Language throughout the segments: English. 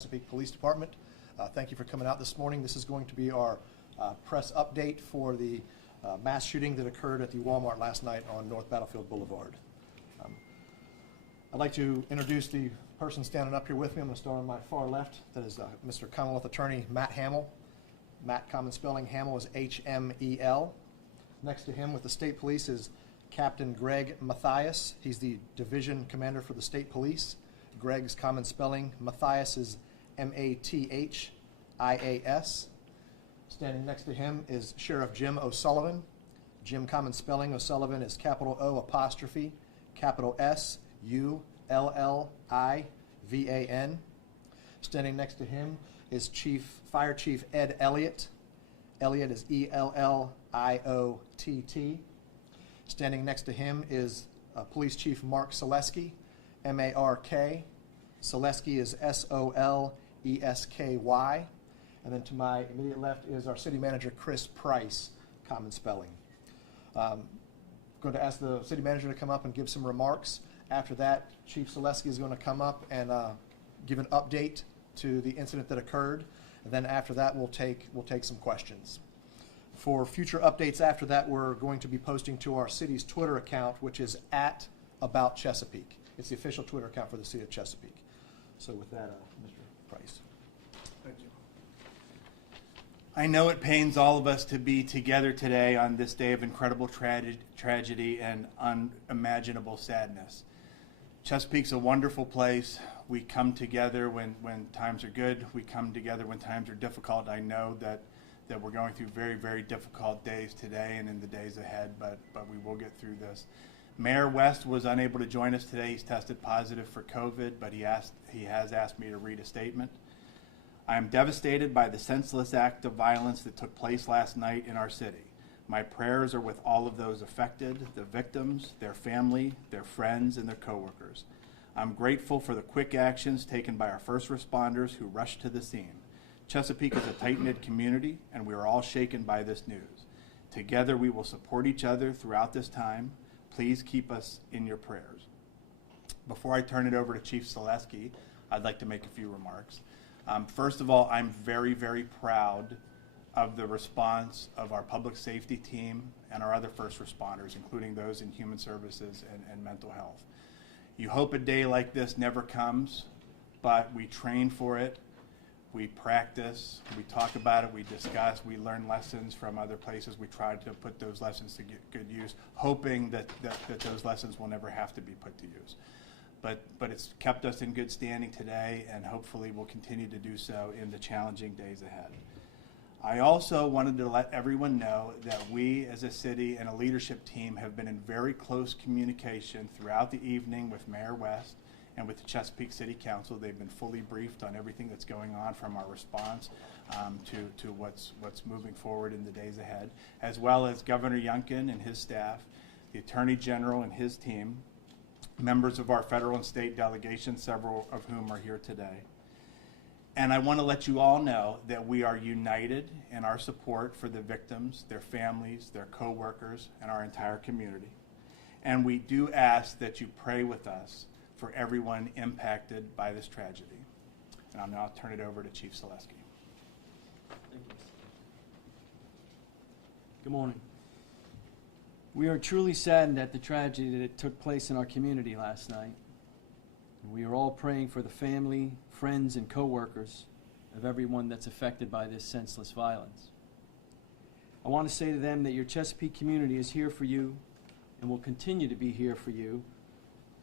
Chesapeake Police Department. Thank you for coming out this morning. This is going to be our press update for the mass shooting that occurred at the Walmart last night on North Battlefield Boulevard. I'd like to introduce the person standing up here with me. I'm going to start on my far left. That is Mr. Commonwealth Attorney Matt Hamill. Matt, common spelling, Hamill is H-M-E-L. Next to him with the State Police is Captain Greg Mathias. He's the Division Commander for the State Police. Greg's common spelling, Mathias is M-A-T-H-I-A-S. Standing next to him is Sheriff Jim O'Sullivan. Jim common spelling, O'Sullivan is capital O apostrophe, capital S, U-L-L-I-V-A-N. Standing next to him is Fire Chief Ed Elliott. Elliott is E-L-L-I-O-T-T. Standing next to him is Police Chief Mark Selesky, M-A-R-K. Selesky is S-O-L-E-S-K-Y. And then to my immediate left is our City Manager Chris Price, common spelling. Going to ask the City Manager to come up and give some remarks. After that, Chief Selesky is going to come up and give an update to the incident that occurred. And then after that, we'll take some questions. For future updates after that, we're going to be posting to our city's Twitter account, which is @AboutChesapeake. It's the official Twitter account for the city of Chesapeake. So with that, Mr. Price. Thank you. I know it pains all of us to be together today on this day of incredible tragedy and unimaginable sadness. Chesapeake's a wonderful place. We come together when times are good. We come together when times are difficult. I know that we're going through very, very difficult days today and in the days ahead, but we will get through this. Mayor West was unable to join us today. He's tested positive for COVID, but he has asked me to read a statement. I am devastated by the senseless act of violence that took place last night in our city. My prayers are with all of those affected, the victims, their family, their friends, and their coworkers. I'm grateful for the quick actions taken by our first responders who rushed to the scene. Chesapeake is a tight-knit community, and we are all shaken by this news. Together, we will support each other throughout this time. Please keep us in your prayers. Before I turn it over to Chief Selesky, I'd like to make a few remarks. First of all, I'm very, very proud of the response of our public safety team and our other first responders, including those in human services and mental health. You hope a day like this never comes, but we train for it. We practice, we talk about it, we discuss, we learn lessons from other places. We try to put those lessons to good use, hoping that those lessons will never have to be put to use. But it's kept us in good standing today, and hopefully will continue to do so in the challenging days ahead. I also wanted to let everyone know that we as a city and a leadership team have been in very close communication throughout the evening with Mayor West and with the Chesapeake City Council. They've been fully briefed on everything that's going on, from our response to what's moving forward in the days ahead, as well as Governor Youngkin and his staff, the Attorney General and his team, members of our federal and state delegations, several of whom are here today. And I want to let you all know that we are united in our support for the victims, their families, their co-workers, and our entire community. And we do ask that you pray with us for everyone impacted by this tragedy. And I'll now turn it over to Chief Selesky. Thank you. Good morning. We are truly saddened at the tragedy that took place in our community last night. And we are all praying for the family, friends, and co-workers of everyone that's affected by this senseless violence. I want to say to them that your Chesapeake community is here for you and will continue to be here for you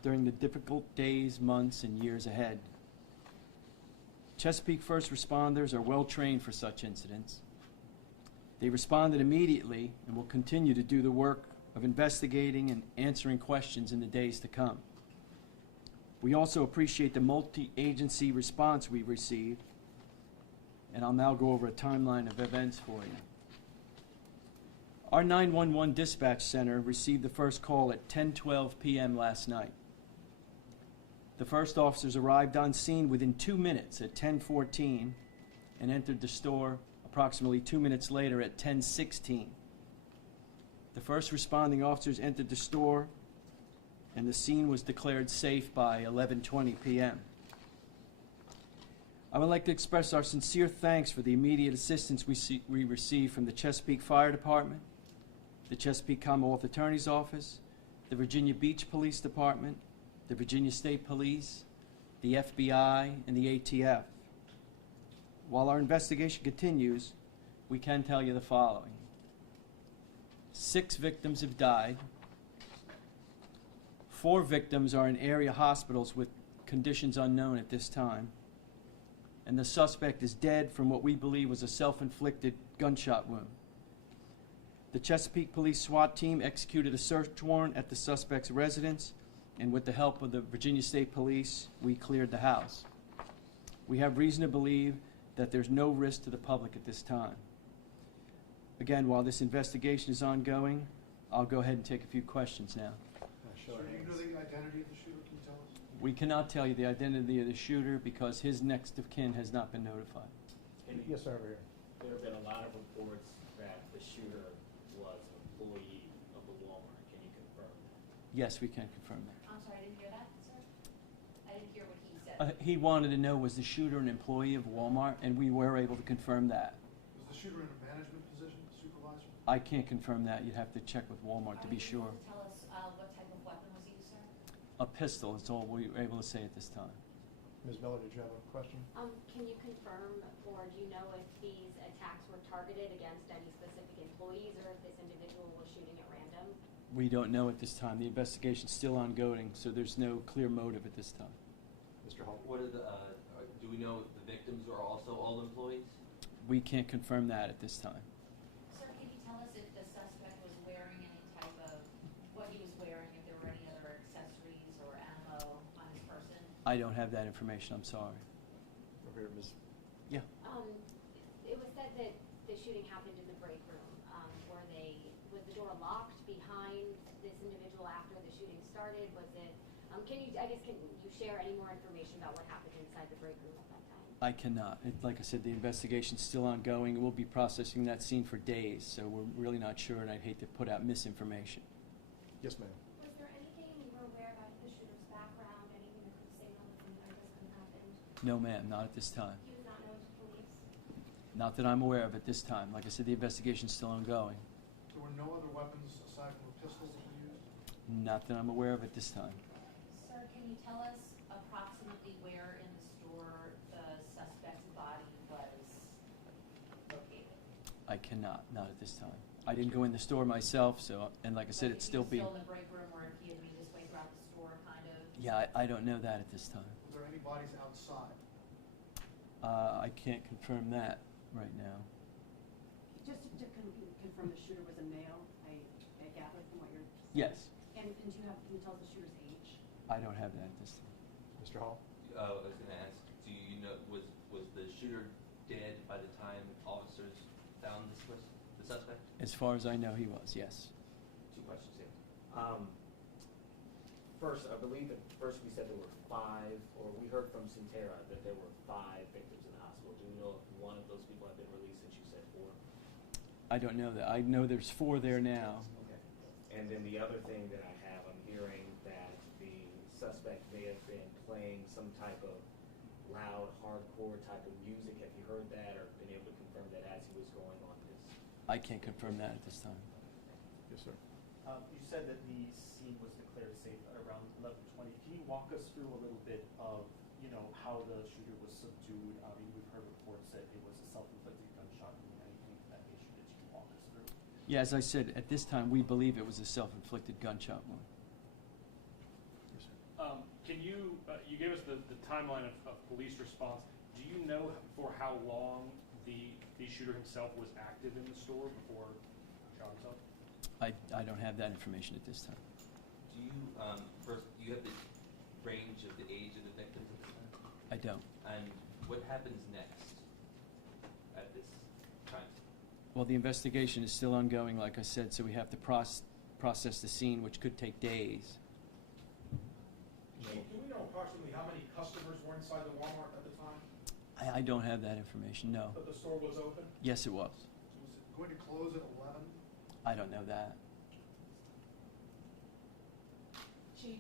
during the difficult days, months, and years ahead. Chesapeake first responders are well trained for such incidents. They responded immediately and will continue to do the work of investigating and answering questions in the days to come. We also appreciate the multi-agency response we received, and I'll now go over a timeline of events for you. Our 911 dispatch center received the first call at 10:12 p.m. last night. The first officers arrived on scene within 2 minutes at 10:14 and entered the store approximately 2 minutes later at 10:16. The first responding officers entered the store and the scene was declared safe by 11:20 p.m. I would like to express our sincere thanks for the immediate assistance we received from the Chesapeake Fire Department, the Chesapeake Commonwealth Attorney's Office, the Virginia Beach Police Department, the Virginia State Police, the FBI, and the ATF. While our investigation continues, we can tell you the following. 6 victims have died. 4 victims are in area hospitals with conditions unknown at this time. And the suspect is dead from what we believe was a self-inflicted gunshot wound. The Chesapeake Police SWAT team executed a search warrant at the suspect's residence, and with the help of the Virginia State Police, we cleared the house. We have reason to believe that there's no risk to the public at this time. Again, while this investigation is ongoing, I'll go ahead and take a few questions now. Sir, do you know the identity of the shooter? Can you tell us? We cannot tell you the identity of the shooter because his next of kin has not been notified. Yes, sir, over here. There have been a lot of reports that the shooter was an employee of the Walmart. Can you confirm that? Yes, we can confirm that. I'm sorry, I didn't hear that, sir. I didn't hear what he said. He wanted to know, was the shooter an employee of Walmart, and we were able to confirm that. Was the shooter in a management position, supervisor? I can't confirm that. You'd have to check with Walmart to be sure. Are you able to tell us what type of weapon was used, sir? A pistol is all we were able to say at this time. Ms. Miller, did you have a question? Can you confirm, or do you know if these attacks were targeted against any specific employees, or if this individual was shooting at random? We don't know at this time. The investigation's still ongoing, so there's no clear motive at this time. Mr. Hall? What are the, do we know if the victims are also all employees? We can't confirm that at this time. Sir, can you tell us if the suspect was wearing any type of, what he was wearing, if there were any other accessories or ammo on his person? I don't have that information. I'm sorry. Over here, Ms. Yeah. It was said that the shooting happened in the break room. Was the door locked behind this individual after the shooting started? Was it, can you share any more information about what happened inside the break room at that time? I cannot. Like I said, the investigation's still ongoing. We'll be processing that scene for days, so we're really not sure, and I'd hate to put out misinformation. Yes, ma'am. Was there anything you were aware about the shooter's background, anything that could signal that something like this could happen? No, ma'am, not at this time. He was not known to police. Not that I'm aware of at this time. Like I said, the investigation's still ongoing. There were no other weapons aside from a pistol that were used? Not that I'm aware of at this time. Sir, can you tell us approximately where in the store the suspect's body was located? I cannot, not at this time. I didn't go in the store myself, so, and like I said, it's still being... Still in the break room, or if he had made his way throughout the store, kind of? Yeah, I don't know that at this time. Was there any bodies outside? I can't confirm that right now. Just to confirm, the shooter was a male, I gather from what you're... Yes, And can you tell us the shooter's age? I don't have that at this time. Mr. Hall? I was going to ask, do you know, was the shooter dead by the time officers found the suspect? As far as I know, he was, yes. 2 questions here. First, I believe at first we said there were 5, or we heard from Sintera that there were 5 victims in the hospital. Do we know if one of those people have been released since you said 4? I don't know that. I know there's 4 there now. Okay. And then the other thing that I have, I'm hearing that the suspect may have been playing some type of loud, hardcore type of music. Have you heard that or been able to confirm that as he was going on this? I can't confirm that at this time. Yes, sir. You said that the scene was declared safe at around 11:20. Can you walk us through a little bit of, how the shooter was subdued? I mean, we've heard reports that it was a self-inflicted gunshot wound. Anything of that nature that you can walk us through? Yeah, as I said, at this time, we believe it was a self-inflicted gunshot wound. Yes, sir. Can you, you gave us the timeline of police response. Do you know for how long the shooter himself was active in the store before he shot himself? I don't have that information at this time. Do you, first, do you have the range of the age of the victims at this time? I don't. And what happens next at this time? Well, the investigation is still ongoing, like I said, so we have to process the scene, which could take days. Chief, do we know approximately how many customers were inside the Walmart at the time? I don't have that information, no. That the store was open? Yes, it was. Was it going to close at 11? I don't know that. Chief,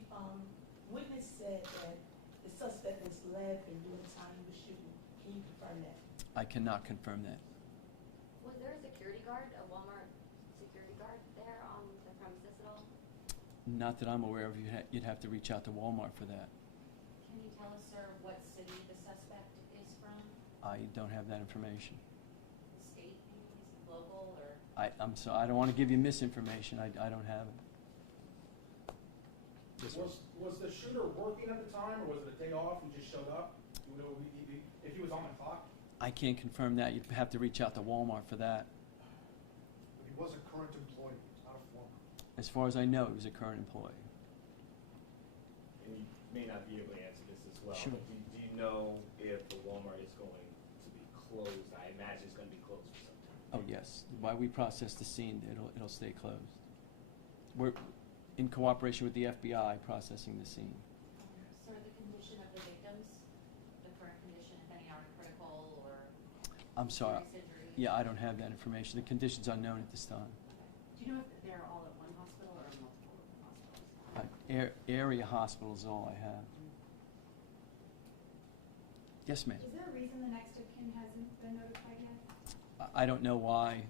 witness said that the suspect was laughing during the time he was shooting. Can confirm that? I cannot confirm that. Was there a security guard, a Walmart security guard there on the premises at all? Not that I'm aware of. You'd have to reach out to Walmart for that. Can you tell us, sir, what city the suspect is from? I don't have that information. The state, maybe? Is it local or? I'm sorry, I don't want to give you misinformation. I don't have it. Was the shooter working at the time, or was it a day off, he just showed up? You know, if he was on the clock? I can't confirm that. You'd have to reach out to Walmart for that. But he was a current employee, not a former. As far as I know, he was a current employee. And you may not be able to answer this as well. Sure. But do you know if the Walmart is going to be closed? I imagine it's going to be closed for some time. Oh, yes. While we process the scene, it'll stay closed. We're in cooperation with the FBI processing the scene. Sir, the condition of the victims, the current condition, if any are critical or I'm sorry. serious injuries? Yeah, I don't have that information. The condition's unknown at this time. Do you know if they're all at one hospital or multiple hospitals? Area hospital is all I have. Yes, ma'am. Is there a reason the next of kin hasn't been notified yet? I don't know why,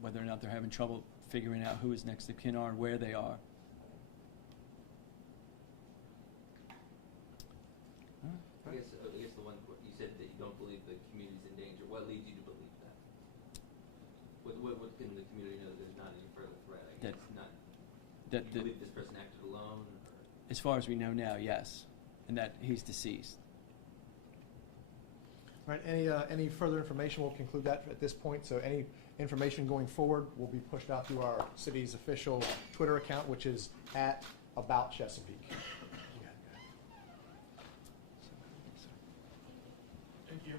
whether or not they're having trouble figuring out who his next of kin are and where they are. I guess the one, you said that you don't believe the community's in danger. What leads you to believe that? What can the community know that there's not any further threat? I guess do you believe this person acted alone? Or? As far as we know now, yes, and that he's deceased. All right, any further information, we'll conclude that at this point. So any information going forward will be pushed out through our city's official Twitter account, which is @AboutChesapeake. Thank you.